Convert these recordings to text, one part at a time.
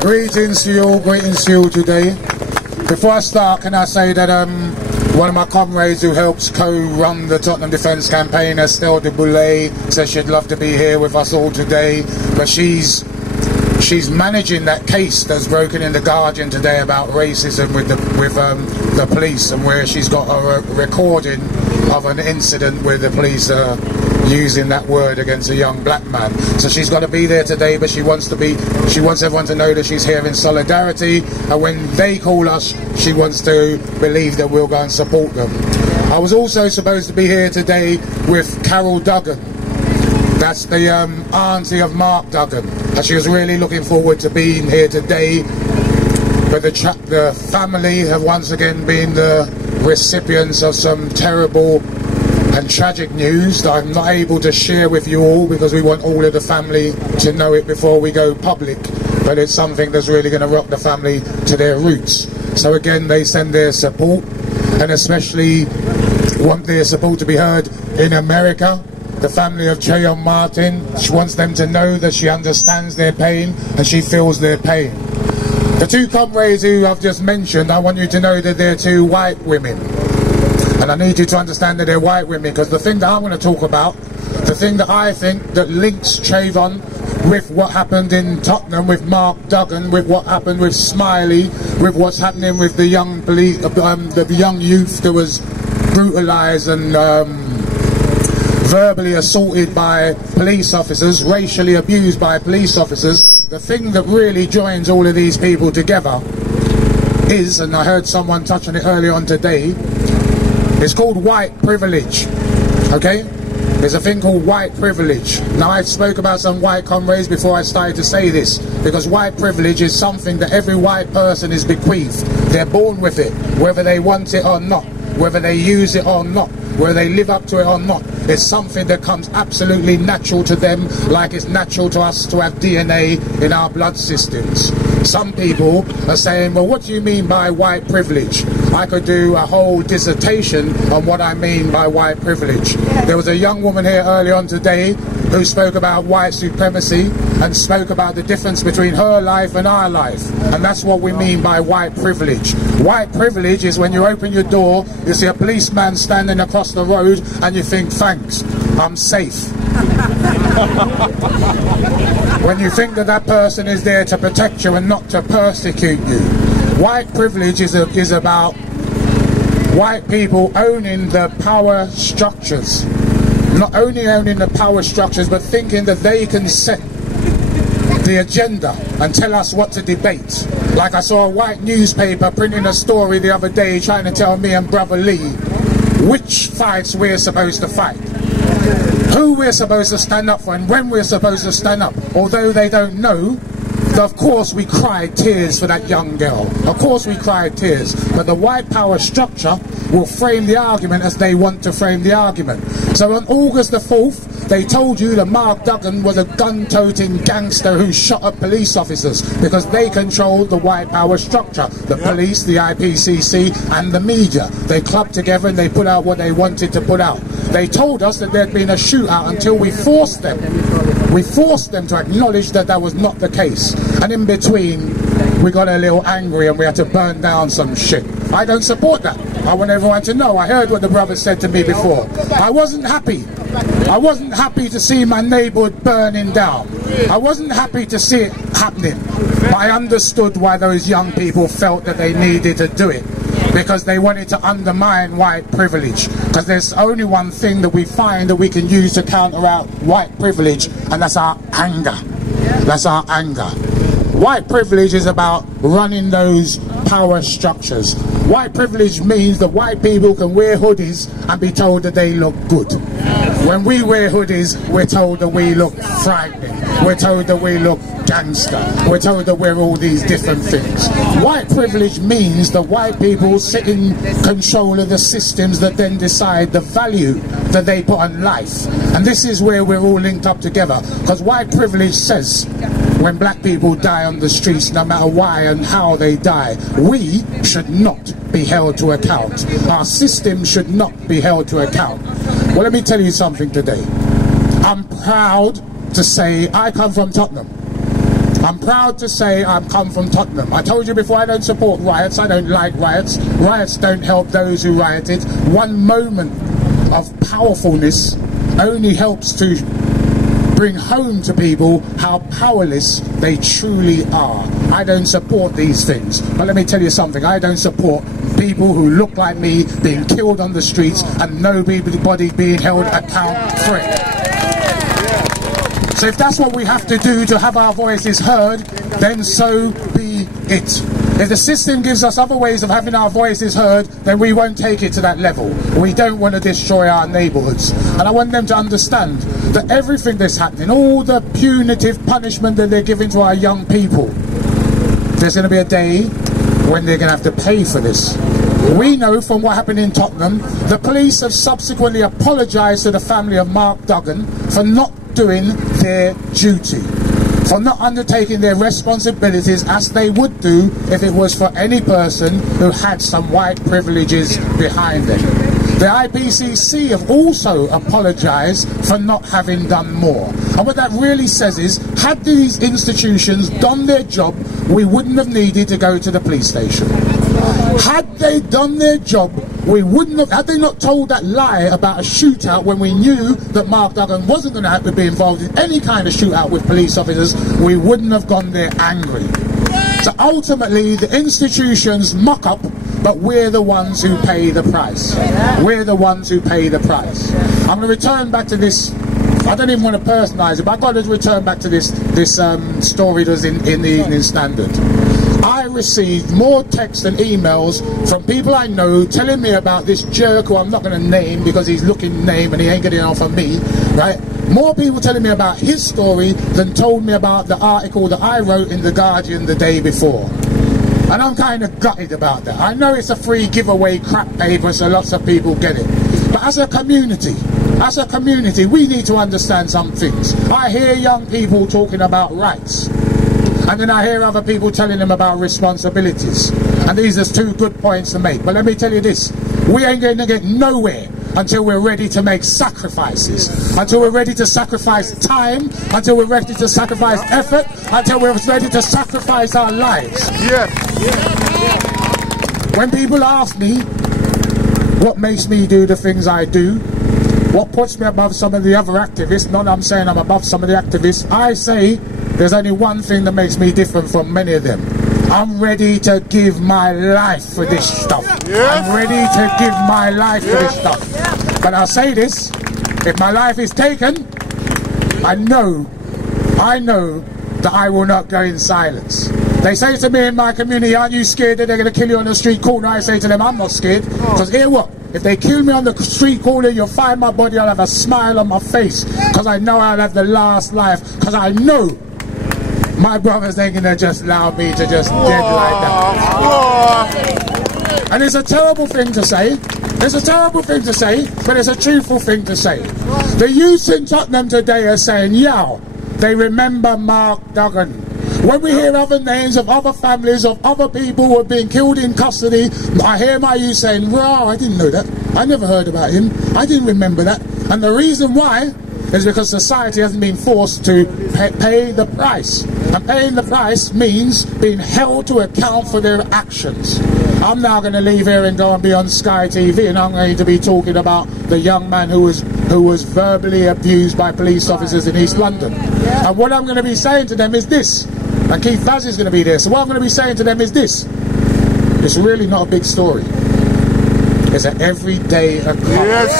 Greetings to you all today. Before I start, can I say that one of my comrades who helps co-run the Tottenham Defence campaign, Estelle de Boulay, says she'd love to be here with us all today, but she's managing that case that's broken in the Guardian today about racism with the police, and where she's got a recording of an incident where the police are using that word against a young black man. So she's got to be there today, but she wants everyone to know that she's here in solidarity, and when they call us, she wants to believe that we'll go and support them. I was also supposed to be here today with Carol Duggan. That's the auntie of Mark Duggan, and she was really looking forward to being here today, but the family have once again been the recipients of some terrible and tragic news that I'm not able to share with you all, because we want all of the family to know it before we go public, but it's something that's really going to rock the family to their roots. So again, they send their support, and especially want their support to be heard in America. The family of Trayvon Martin, she wants them to know that she understands their pain and she feels their pain. The two comrades who I've just mentioned, I want you to know that they're two white women. And I need you to understand that they're white women, because the thing that I'm going to talk about, the thing that I think that links Trayvon with what happened in Tottenham, with Mark Duggan, with what happened with Smiley, with what's happening with the young the young youth that was brutalised and verbally assaulted by police officers, racially abused by police officers. The thing that really joins all of these people together is, and I heard someone touch on it earlier on today, it's called white privilege, okay? There's a thing called white privilege. Now, I spoke about some white comrades before I started to say this, because white privilege is something that every white person is bequeathed. They're born with it, whether they want it or not, whether they use it or not, whether they live up to it or not. It's something that comes absolutely natural to them, like it's natural to us to have DNA in our blood systems. Some people are saying, well, what do you mean by white privilege? I could do a whole dissertation on what I mean by white privilege. There was a young woman here early on today who spoke about white supremacy and spoke about the difference between her life and our life. And that's what we mean by white privilege. White privilege is when you open your door, you see a policeman standing across the road and you think, thanks, I'm safe. When you think that that person is there to protect you and not to persecute you. White privilege is about white people owning the power structures. Not only owning the power structures, but thinking that they can set the agenda and tell us what to debate. Like I saw a white newspaper printing a story the other day trying to tell me and Brother Lee which fights we're supposed to fight, who we're supposed to stand up for, and when we're supposed to stand up. Although they don't know, of course we cried tears for that young girl. Of course we cried tears. But the white power structure will frame the argument as they want to frame the argument. So on August the 4th, they told you that Mark Duggan was a gun-toting gangster who shot at police officers because they controlled the white power structure. The police, the IPCC and the media. They clubbed together and they put out what they wanted to put out. They told us that there'd been a shootout until we forced them. We forced them to acknowledge that that was not the case. And in between, we got a little angry and we had to burn down some shit. I don't support that. I want everyone to know. I heard what the brother said to me before. I wasn't happy. I wasn't happy to see my neighbourhood burning down. I wasn't happy to see it happening. But I understood why those young people felt that they needed to do it. Because they wanted to undermine white privilege. Because there's only one thing that we find that we can use to counteract white privilege, and that's our anger. That's our anger. White privilege is about running those power structures. White privilege means that white people can wear hoodies and be told that they look good. When we wear hoodies, we're told that we look frightening. We're told that we look gangster. We're told that we're all these different things. White privilege means that white people sit in control of the systems that then decide the value that they put on life. And this is where we're all linked up together. Because white privilege says, when black people die on the streets, no matter why and how they die, we should not be held to account. Our system should not be held to account. Well, let me tell you something today. I'm proud to say I come from Tottenham. I'm proud to say I've come from Tottenham. I told you before, I don't support riots. I don't like riots. Riots don't help those who rioted. One moment of powerfulness only helps to bring home to people how powerless they truly are. I don't support these things. But let me tell you something. I don't support people who look like me being killed on the streets and nobody being held account for it. So if that's what we have to do to have our voices heard, then so be it. If the system gives us other ways of having our voices heard, then we won't take it to that level. We don't want to destroy our neighbourhoods. And I want them to understand that everything that's happening, all the punitive punishment that they're giving to our young people, there's going to be a day when they're going to have to pay for this. We know from what happened in Tottenham, the police have subsequently apologised to the family of Mark Duggan for not doing their duty, for not undertaking their responsibilities as they would do if it was for any person who had some white privileges behind them. The IPCC have also apologised for not having done more. And what that really says is, had these institutions done their job, we wouldn't have needed to go to the police station. Had they done their job, we wouldn't have, had they not told that lie about a shootout when we knew that Mark Duggan wasn't going to have to be involved in any kind of shootout with police officers, we wouldn't have gone there angry. So ultimately, the institutions muck up, but we're the ones who pay the price. We're the ones who pay the price. I'm going to return back to this. I don't even want to personalise it, but I've got to return back to this story that was in the Evening Standard. I received more texts and emails from people I know telling me about this jerk who I'm not going to name because he's looking name and he ain't getting off of me, right? More people telling me about his story than told me about the article that I wrote in The Guardian the day before. And I'm kind of gutted about that. I know it's a free giveaway crap paper, so lots of people get it. But as a community, we need to understand some things. I hear young people talking about rights, and then I hear other people telling them about responsibilities. And these are two good points to make. But let me tell you this, we ain't going to get nowhere until we're ready to make sacrifices, until we're ready to sacrifice time, until we're ready to sacrifice effort, until we're ready to sacrifice our lives. When people ask me what makes me do the things I do, what puts me above some of the other activists, not that I'm saying I'm above some of the activists, I say there's only one thing that makes me different from many of them. I'm ready to give my life for this stuff. I'm ready to give my life for this stuff. But I'll say this, if my life is taken, I know that I will not go in silence. They say to me in my community, aren't you scared that they're going to kill you on the street corner? I say to them, I'm not scared. Because hear what? If they kill me on the street corner, you'll find my body, I'll have a smile on my face. Because I know I'll have the last life. Because I know my brothers ain't going to just allow me to just dead like that. And it's a terrible thing to say. It's a terrible thing to say, but it's a truthful thing to say. The youths in Tottenham today are saying, yeah, they remember Mark Duggan. When we hear other names of other families, of other people who have been killed in custody, I hear my youth saying, wow, I didn't know that. I never heard about him. I didn't remember that. And the reason why is because society hasn't been forced to pay the price. And paying the price means being held to account for their actions. I'm now going to leave here and go and be on Sky TV, and I'm going to be talking about the young man who was verbally abused by police officers in East London. And what I'm going to be saying to them is this, and Keith Vaz is going to be there, so what I'm going to be saying to them is this: it's really not a big story. It's an everyday occurrence.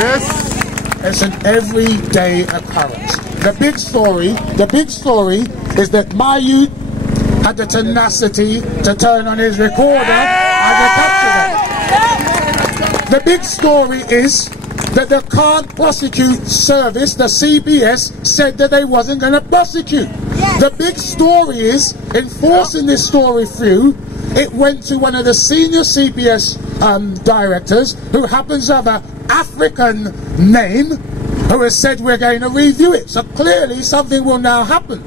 Yes. It's an everyday occurrence. The big story is that my youth had the tenacity to turn on his recorder and to capture them. The big story is that the Can't Prosecute Service, the CPS, said that they wasn't going to prosecute. The big story is, enforcing this story through, it went to one of the senior CPS directors, who happens to have an African name, who has said we're going to review it. So clearly something will now happen.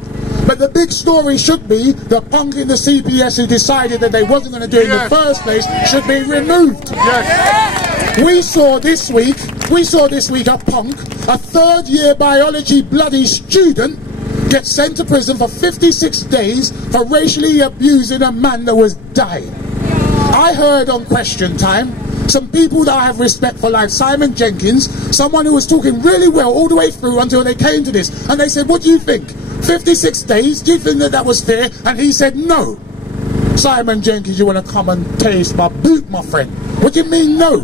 But the big story should be the punk in the CPS who decided that they wasn't going to do it in the first place should be removed. We saw this week a punk, a third-year biology bloody student, gets sent to prison for 56 days for racially abusing a man that was dying. I heard on Question Time some people that I have respect for, like Simon Jenkins, someone who was talking really well all the way through until they came to this, and they said, what do you think? 56 days, do you think that that was fair? And he said no. Simon Jenkins, you want to come and taste my boot, my friend? What do you mean no?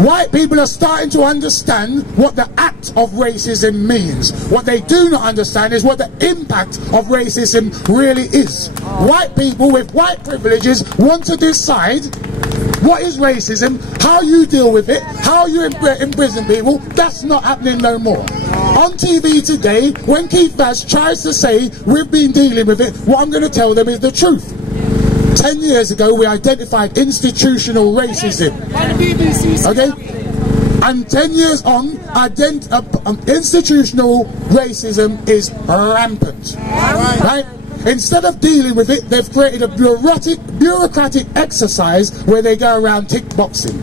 White people are starting to understand what the act of racism means. What they do not understand is what the impact of racism really is. White people with white privileges want to decide what is racism, how you deal with it, how you imprison people. That's not happening no more. On TV today, when Keith Vaz tries to say we've been dealing with it, what I'm going to tell them is the truth. 10 years ago, we identified institutional racism. Okay? And 10 years on, institutional racism is rampant. Right? Instead of dealing with it, they've created a bureaucratic exercise where they go around tick boxing.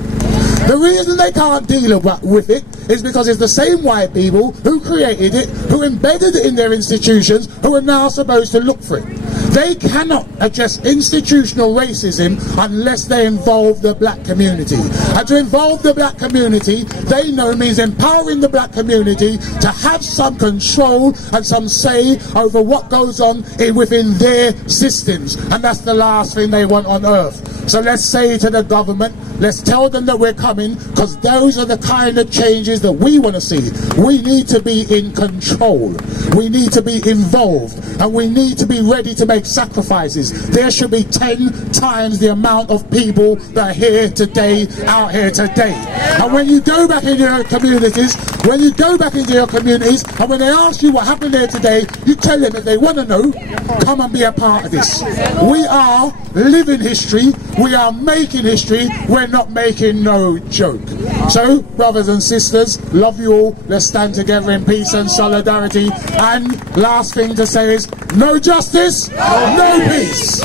The reason they can't deal with it is because it's the same white people who created it, who embedded it in their institutions, who are now supposed to look for it. They cannot address institutional racism unless they involve the black community. And to involve the black community, they know means empowering the black community to have some control and some say over what goes on within their systems. And that's the last thing they want on earth. So let's say to the government, let's tell them that we're coming, because those are the kind of changes that we want to see. We need to be in control. We need to be involved. And we need to be ready to make sacrifices. There should be 10 times the amount of people that are here today, out here today. And when you go back into your communities, and when they ask you what happened there today, you tell them if they want to know, come and be a part of this. We are living history. We are making history. We're not making no joke. So, brothers and sisters, love you all. Let's stand together in peace and solidarity. And last thing to say is, no justice, no peace.